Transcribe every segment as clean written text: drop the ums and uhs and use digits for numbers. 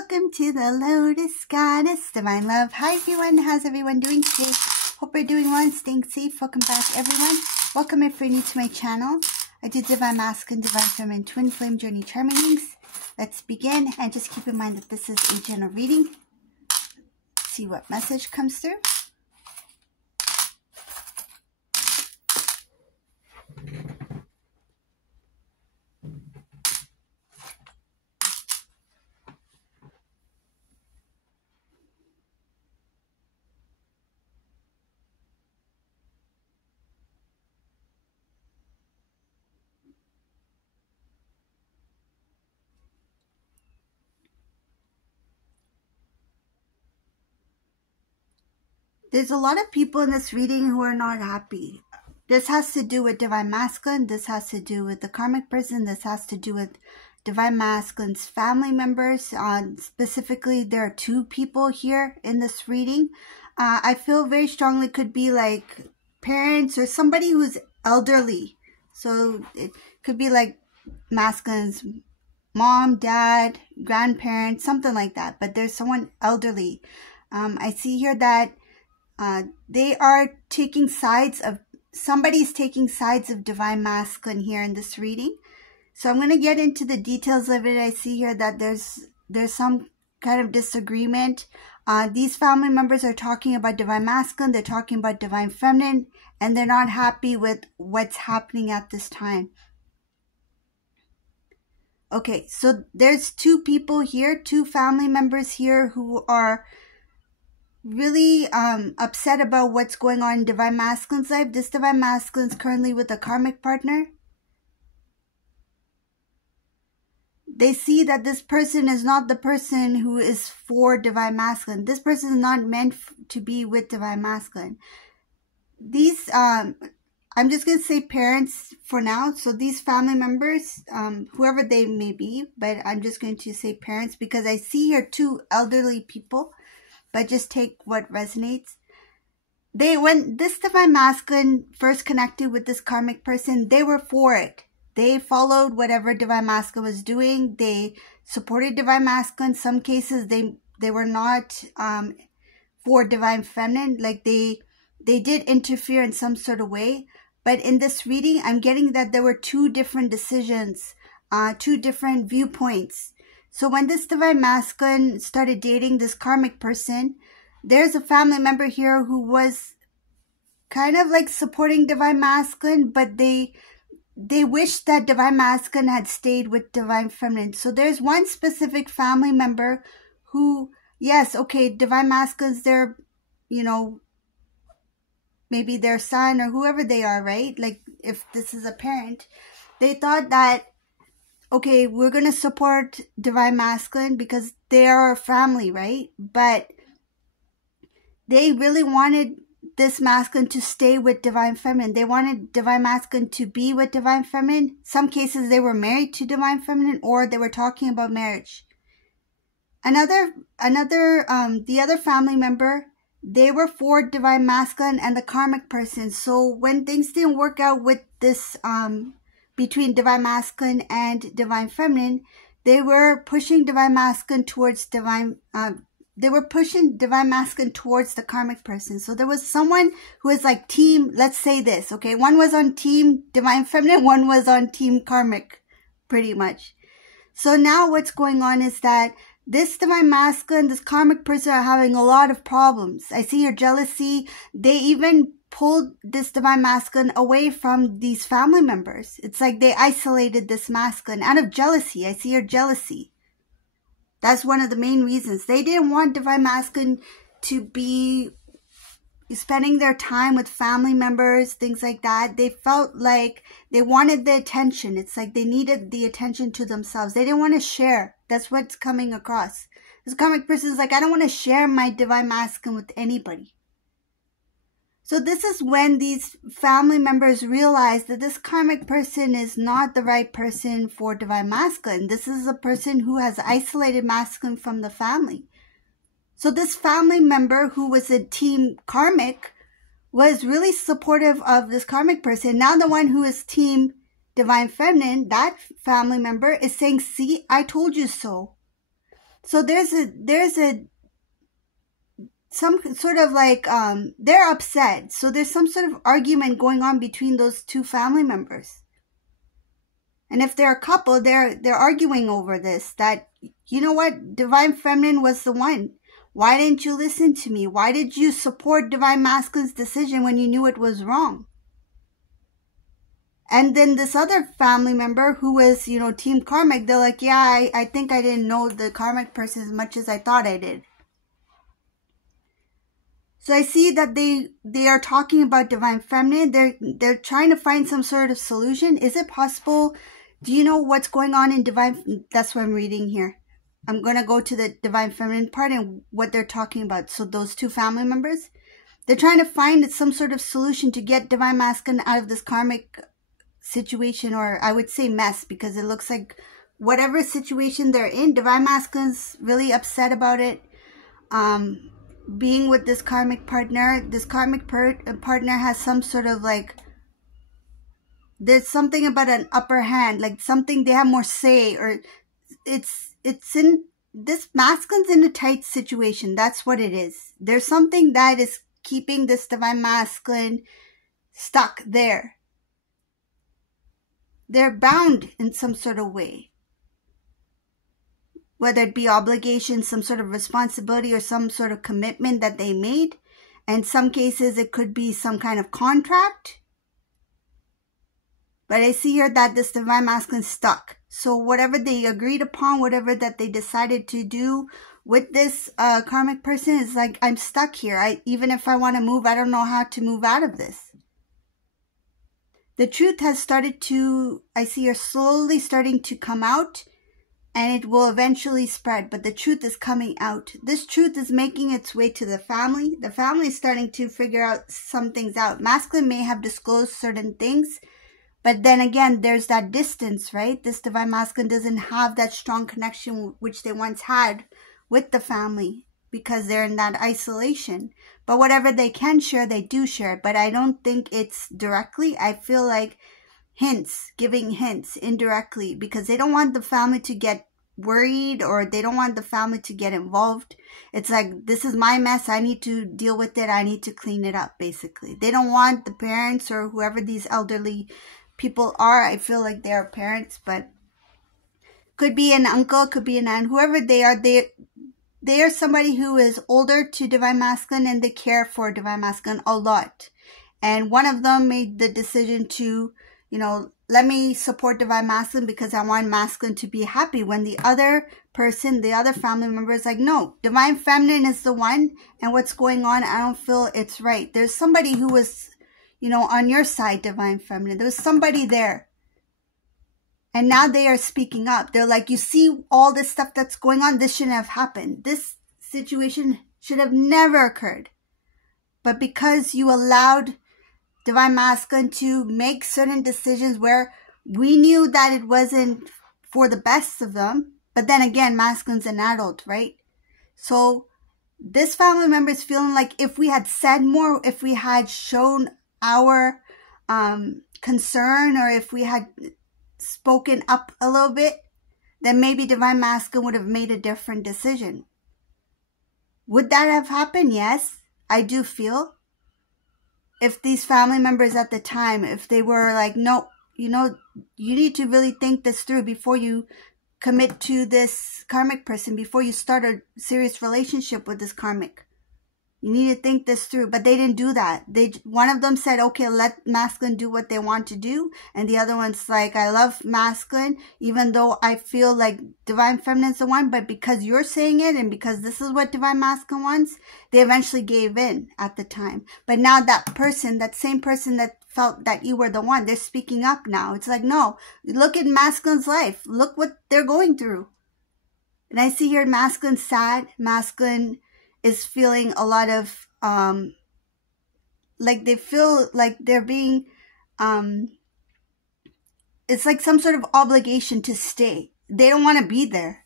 Welcome to the Lotus Goddess, Divine Love. Hi everyone, how's everyone doing today? Hope you're doing well and staying safe. Welcome back everyone. Welcome if you're new to my channel. I do Divine Masculine, Divine Feminine, Twin Flame Journey Charm readings. Let's begin, and just keep in mind that this is a general reading. Let's see what message comes through. There's a lot of people in this reading who are not happy. This has to do with Divine Masculine. This has to do with the karmic person. This has to do with Divine Masculine's family members. Specifically, there are two people here in this reading. I feel very strongly could be like parents or somebody who's elderly. So it could be like Masculine's mom, dad, grandparents, something like that. But there's someone elderly. I see here that they are taking sides of, somebody's taking sides of Divine Masculine here in this reading. So I'm going to get into the details of it. I see here that there's some kind of disagreement. These family members are talking about Divine Masculine, they're talking about Divine Feminine, and they're not happy with what's happening at this time. Okay, so there's two people here, two family members here who are really upset about what's going on in Divine Masculine's life. This Divine Masculine is currently with a karmic partner. They see that this person is not the person who is for Divine Masculine. This person is not meant to be with Divine Masculine. These, I'm just going to say parents for now. So these family members, whoever they may be, but I'm just going to say parents because I see here two elderly people. But just take what resonates. When this Divine Masculine first connected with this karmic person, they were for it. They followed whatever Divine Masculine was doing. They supported Divine Masculine. Some cases they were not for Divine Feminine. Like they did interfere in some sort of way. But in this reading, I'm getting that there were two different decisions, two different viewpoints. So when this Divine Masculine started dating this karmic person, there's a family member here who was kind of like supporting Divine Masculine, but they wished that Divine Masculine had stayed with Divine Feminine. So there's one specific family member who, yes, okay, Divine Masculine's their, you know, maybe their son or whoever they are, right? Like if this is a parent, they thought that, okay, we're going to support Divine Masculine because they are a family, right? But they really wanted this masculine to stay with Divine Feminine. They wanted Divine Masculine to be with Divine Feminine. Some cases they were married to Divine Feminine or they were talking about marriage. The other family member, they were for Divine Masculine and the karmic person. So when things didn't work out with this, between Divine Masculine and Divine Feminine, they were pushing Divine Masculine towards Divine Masculine towards the karmic person. So there was someone who was like team, let's say this, okay? One was on team Divine Feminine, one was on team karmic, pretty much. So now what's going on is that this Divine Masculine, this karmic person are having a lot of problems. I see your jealousy. They even pulled this Divine Masculine away from these family members. It's like they isolated this masculine out of jealousy. I see your jealousy. That's one of the main reasons. They didn't want Divine Masculine to be spending their time with family members, things like that. They felt like they wanted the attention. It's like they needed the attention to themselves. They didn't want to share. That's what's coming across. This karmic person is like, I don't want to share my Divine Masculine with anybody. So this is when these family members realize that this karmic person is not the right person for Divine Masculine. This is a person who has isolated masculine from the family. So this family member who was a team karmic was really supportive of this karmic person. Now the one who is team Divine Feminine, that family member is saying, see, I told you so. So there's a some sort of like they're upset. So there's some sort of argument going on between those two family members. And if they're a couple, they're arguing over this, that, you know what, Divine Feminine was the one. Why didn't you listen to me? Why did you support Divine Masculine's decision when you knew it was wrong? And then this other family member who was, you know, Team Karmic, they're like, yeah, I think I didn't know the Karmic person as much as I thought I did. So I see that they are talking about Divine Feminine. They're trying to find some sort of solution. Is it possible? Do you know what's going on in Divine? That's what I'm reading here. I'm going to go to the Divine Feminine part and what they're talking about. So those two family members, they're trying to find some sort of solution to get Divine Masculine out of this karmic situation, or I would say mess, because it looks like whatever situation they're in, Divine Masculine's really upset about it. Being with this karmic partner, this karmic partner has some sort of like, there's something about an upper hand, like something they have more say, or it's in this masculine's in a tight situation. That's what it is. There's something that is keeping this Divine Masculine stuck there. They're bound in some sort of way. Whether it be obligation, some sort of responsibility, or some sort of commitment that they made. In some cases, it could be some kind of contract. But I see here that this Divine Masculine is stuck. So whatever they agreed upon, whatever that they decided to do with this karmic person is like, I'm stuck here. Even if I want to move, I don't know how to move out of this. The truth has started to, I see her slowly starting to come out. And it will eventually spread, but the truth is coming out. This truth is making its way to the family. The family is starting to figure out some things out. Masculine may have disclosed certain things, but then again, there's that distance, right? This Divine Masculine doesn't have that strong connection which they once had with the family because they're in that isolation. But whatever they can share, they do share. But I don't think it's directly. I feel like hints, giving hints indirectly, because they don't want the family to get worried, or they don't want the family to get involved. It's like, this is my mess. I need to deal with it. I need to clean it up, basically. They don't want the parents or whoever these elderly people are. I feel like they are parents, but could be an uncle, could be an aunt, whoever they are. They are somebody who is older to Divine Masculine, and they care for Divine Masculine a lot. And one of them made the decision to, you know, let me support Divine Masculine because I want Masculine to be happy, when the other person, the other family member is like, no, Divine Feminine is the one, and what's going on, I don't feel it's right. There's somebody who was, you know, on your side, Divine Feminine. There was somebody there. And now they are speaking up. They're like, you see all this stuff that's going on? This shouldn't have happened. This situation should have never occurred. But because you allowed Divine Masculine to make certain decisions where we knew that it wasn't for the best of them. But then again, Masculine's an adult, right? So this family member is feeling like if we had said more, if we had shown our concern, or if we had spoken up a little bit, then maybe Divine Masculine would have made a different decision. Would that have happened? Yes, I do feel. If these family members at the time, if they were like, no, you know, you need to really think this through before you commit to this karmic person, before you start a serious relationship with this karmic. You need to think this through. But they didn't do that. One of them said, okay, let Masculine do what they want to do. And the other one's like, I love Masculine, even though I feel like Divine Feminine's the one. But because you're saying it, and because this is what Divine Masculine wants, they eventually gave in at the time. But now that person, that same person that felt that you were the one, they're speaking up now. It's like, no, look at Masculine's life. Look what they're going through. And I see here Masculine's sad. Masculine is feeling a lot of, like they feel like they're being, it's like some sort of obligation to stay. They don't want to be there.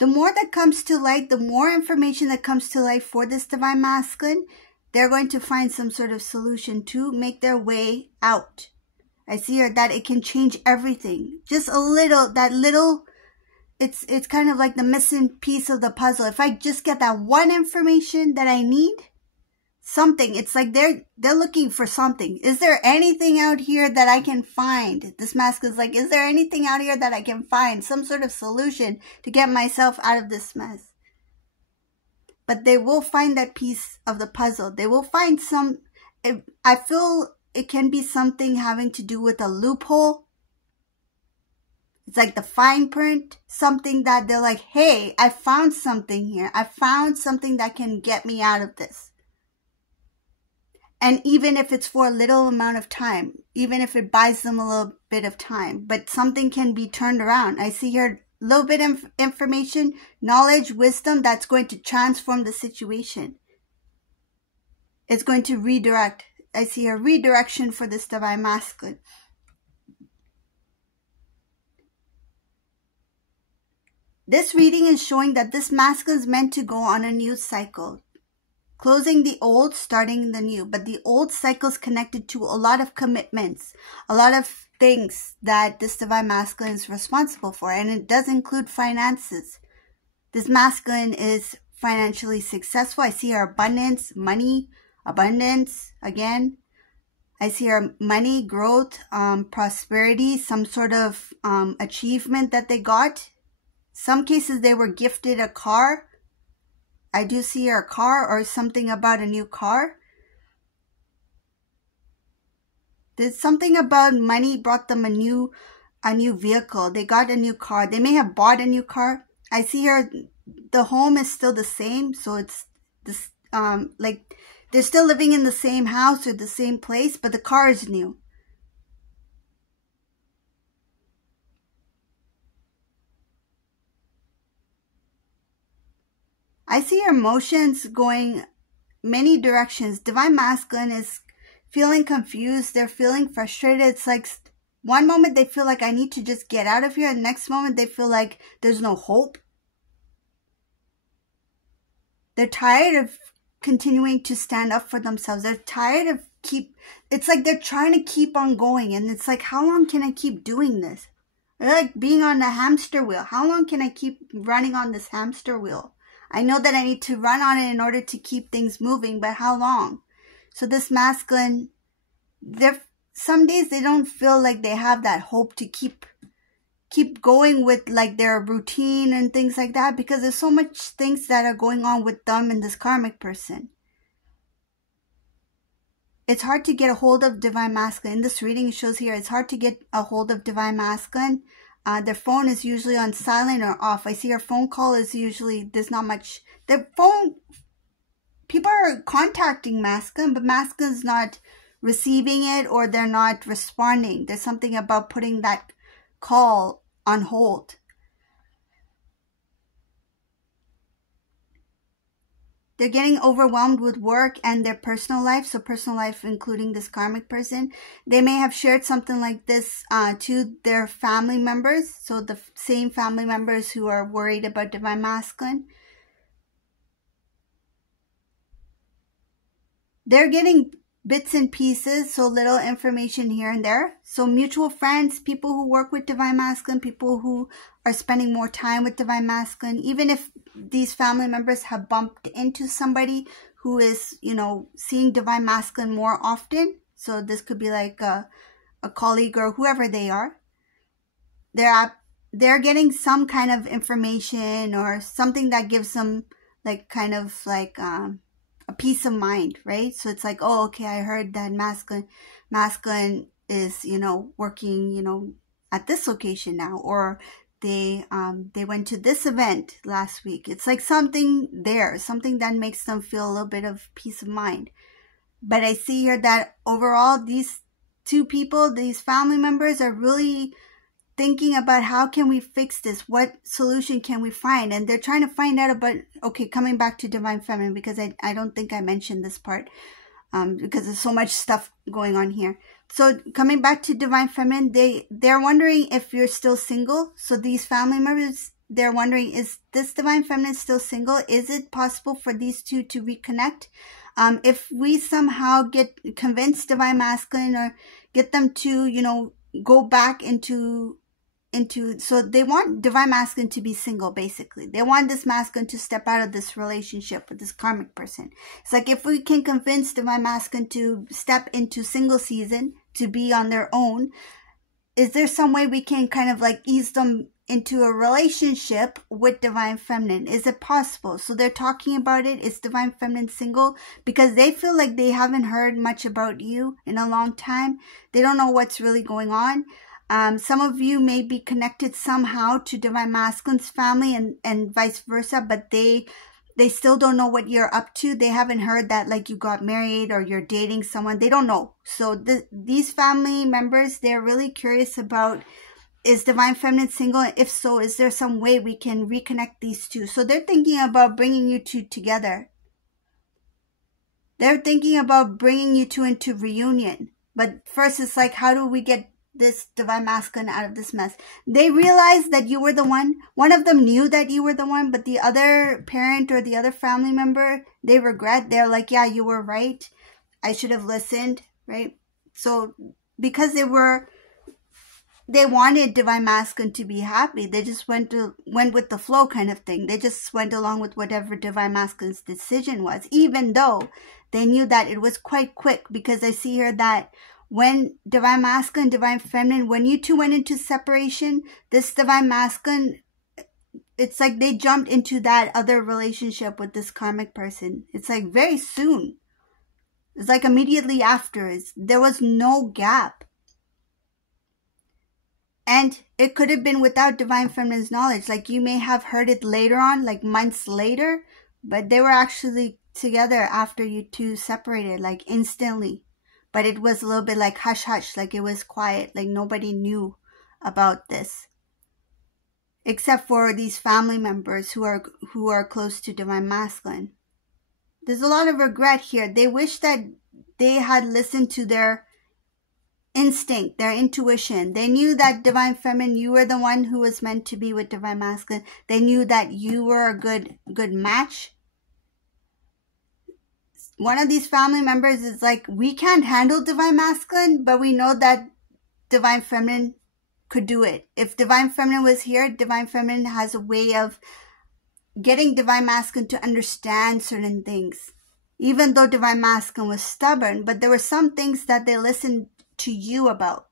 The more that comes to light, the more information that comes to light for this Divine Masculine, they're going to find some sort of solution to make their way out. I see here that it can change everything. Just a little, that little, it's kind of like the missing piece of the puzzle. If I just get that one information that I need, something, it's like they're looking for something. Is there anything out here that I can find? This mask is like, is there anything out here that I can find? Some sort of solution to get myself out of this mess. But they will find that piece of the puzzle. They will find some, I feel it can be something having to do with a loophole. It's like the fine print, something that they're like, hey, I found something here. I found something that can get me out of this. And even if it's for a little amount of time, even if it buys them a little bit of time, but something can be turned around. I see here a little bit of information, knowledge, wisdom that's going to transform the situation. It's going to redirect. I see a redirection for this divine masculine. This reading is showing that this masculine is meant to go on a new cycle. Closing the old, starting the new. But the old cycle is connected to a lot of commitments, a lot of things that this divine masculine is responsible for. And it does include finances. This masculine is financially successful. I see our abundance, money, abundance again. I see our money, growth, prosperity, some sort of achievement that they got. Some cases they were gifted a car. I do see a car or something about a new car. There's something about money brought them a new vehicle. They got a new car. They may have bought a new car. I see here the home is still the same. So it's this like they're still living in the same house or the same place, but the car is new. I see your emotions going many directions. Divine masculine is feeling confused. They're feeling frustrated. It's like one moment they feel like I need to just get out of here. And the next moment they feel like there's no hope. They're tired of continuing to stand up for themselves. They're tired of it's like they're trying to keep on going. And it's like, how long can I keep doing this? They're like being on a hamster wheel. How long can I keep running on this hamster wheel? I know that I need to run on it in order to keep things moving, but how long? So this masculine, some days they don't feel like they have that hope to keep going with like their routine and things like that, because there's so much things that are going on with them and this karmic person. It's hard to get a hold of divine masculine. In this reading, it shows here it's hard to get a hold of divine masculine. Their phone is usually on silent or off. I see our phone call is usually, there's not much. Their phone, people are contacting masculine, but masculine's not receiving it or they're not responding. There's something about putting that call on hold. They're getting overwhelmed with work and their personal life. So personal life, including this karmic person. They may have shared something like this to their family members. So the same family members who are worried about divine masculine. They're getting bits and pieces, so little information here and there. So mutual friends, people who work with divine masculine, people who are spending more time with divine masculine, even if these family members have bumped into somebody who is, seeing divine masculine more often. So this could be like a colleague or whoever they are. They're getting some kind of information or something that gives them a peace of mind, right? So it's like, oh, okay, I heard that masculine is, working, at this location now, or they went to this event last week. It's like something that makes them feel a little bit of peace of mind. But I see here that overall, these two people, these family members are really thinking about how can we fix this? What solution can we find? And they're trying to find out about, okay, coming back to divine feminine, because I don't think I mentioned this part, because there's so much stuff going on here. So coming back to divine feminine, they're wondering if you're still single. So these family members, they're wondering, is this divine feminine still single? Is it possible for these two to reconnect? If we somehow convince Divine Masculine or get them to, you know, go back into, so they want Divine Masculine to be single, basically. They want this masculine to step out of this relationship with this karmic person. It's like if we can convince Divine Masculine to step into single season, to be on their own, is there some way we can kind of like ease them into a relationship with Divine Feminine? Is it possible? So they're talking about it. Is Divine Feminine single? Because they feel like they haven't heard much about you in a long time. They don't know what's really going on. Some of you may be connected somehow to Divine Masculine's family and vice versa, but they still don't know what you're up to. They haven't heard that like you got married or you're dating someone. They don't know. So these family members, they're really curious about, is Divine Feminine single? If so, is there some way we can reconnect these two? So they're thinking about bringing you two together. They're thinking about bringing you two into reunion. But first it's like, how do we get this Divine Masculine out of this mess? They realized that you were the one. One of them knew that you were the one, but the other parent or the other family member, they regret. They're like, yeah, you were right. I should have listened, right? So because they wanted Divine Masculine to be happy, they just went with the flow kind of thing. They just went along with whatever Divine Masculine's decision was, even though they knew that it was quite quick. Because I see here that when Divine Masculine, Divine Feminine, when you two went into separation, this Divine Masculine, it's like they jumped into that other relationship with this karmic person. It's like very soon. It's like immediately after. There was no gap. And it could have been without Divine Feminine's knowledge. Like you may have heard it later on, like months later, but they were actually together after you two separated, like instantly. But it was a little bit like hush hush, like it was quiet, like nobody knew about this. Except for these family members who are close to Divine Masculine. There's a lot of regret here. They wish that they had listened to their instinct, their intuition. They knew that Divine Feminine, you were the one who was meant to be with Divine Masculine. They knew that you were a good match. One of these family members is like, we can't handle Divine Masculine, but we know that Divine Feminine could do it. If Divine Feminine was here, Divine Feminine has a way of getting Divine Masculine to understand certain things. Even though Divine Masculine was stubborn, but there were some things that they listened to you about.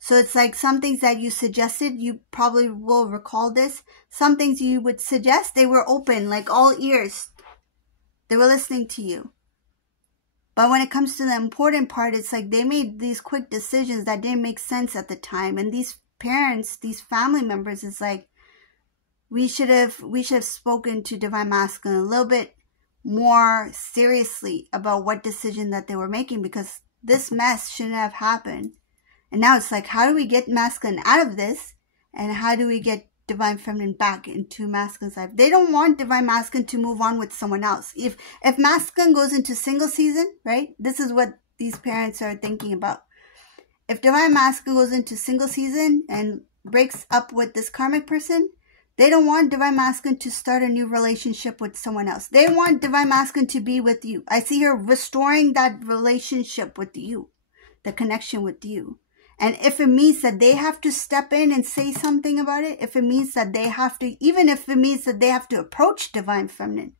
So it's like some things that you suggested, you probably will recall this. Some things you would suggest, they were open, like all ears. They were listening to you. But when it comes to the important part, it's like they made these quick decisions that didn't make sense at the time. And these parents, these family members, it's like, we should have spoken to Divine Masculine a little bit more seriously about what decision that they were making, because this mess shouldn't have happened. And now it's like, how do we get Masculine out of this? And how do we get Divine Feminine back into Masculine's life? They don't want Divine Masculine to move on with someone else. If Masculine goes into single season, right? This is what these parents are thinking about. If Divine Masculine goes into single season and breaks up with this karmic person, they don't want Divine Masculine to start a new relationship with someone else. They want Divine Masculine to be with you. I see her restoring that relationship with you, the connection with you. And if it means that they have to step in and say something about it, if it means that they have to, even if it means that they have to approach Divine Feminine,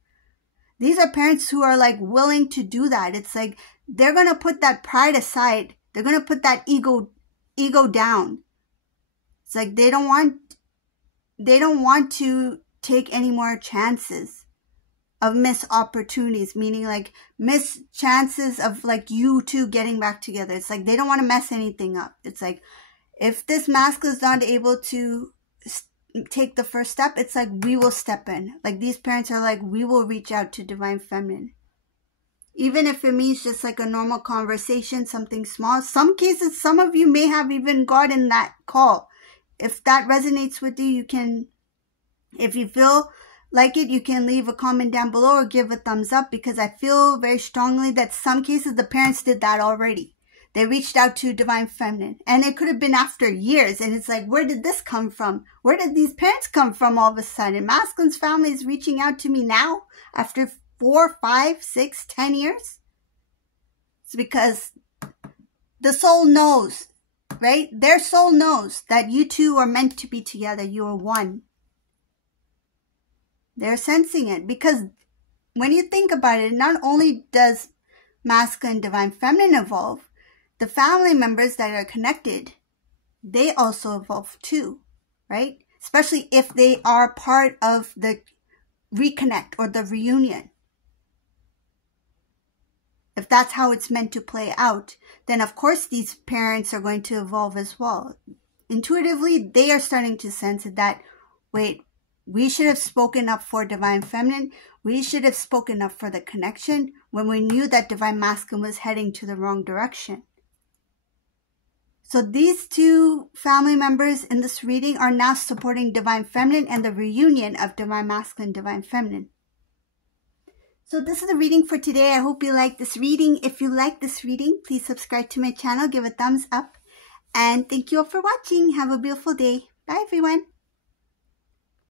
these are parents who are like willing to do that. It's like they're going to put that pride aside. They're going to put that ego down. It's like they don't want to take any more chances of missed opportunities, meaning like missed chances of like you two getting back together. It's like they don't want to mess anything up. It's like if this masculine is not able to take the first step, it's like we will step in. Like these parents are like, we will reach out to Divine Feminine. Even if it means just like a normal conversation, something small. Some cases, some of you may have even gotten that call. If that resonates with you, you can, if you feel like it, you can leave a comment down below or give a thumbs up, because I feel very strongly that some cases the parents did that already. They reached out to Divine Feminine, and it could have been after years. And it's like, where did this come from? Where did these parents come from all of a sudden? Masculine's family is reaching out to me now after 4, 5, 6, 10 years. It's because the soul knows, right? Their soul knows that you two are meant to be together. You are one. They're sensing it because when you think about it, not only does masculine, divine, feminine evolve, the family members that are connected, they also evolve too, right? Especially if they are part of the reconnect or the reunion. If that's how it's meant to play out, then of course these parents are going to evolve as well. Intuitively, they are starting to sense that, wait, we should have spoken up for divine feminine. We should have spoken up for the connection when we knew that divine masculine was heading to the wrong direction. So these two family members in this reading are now supporting divine feminine and the reunion of divine masculine, divine feminine. So this is the reading for today. I hope you like this reading. If you like this reading, please subscribe to my channel, give a thumbs up, and thank you all for watching. Have a beautiful day. Bye everyone.